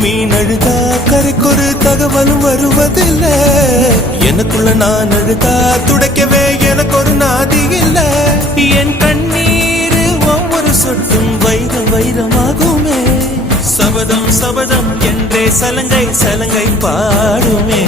மீன் அழுதா கரைக்கொரு தகவலும் வருவதில்லை. எனக்குள்ள நான் அழுதா துடைக்கவே எனக்கு ஒரு நாதி இல்லை. என் கண்ணீர் ஒவ்வொரு சொட்டும் வைரம் வைரமாகுமே. சபதம் சபதம் என்றே சலங்கை சலங்கை பாடுமே.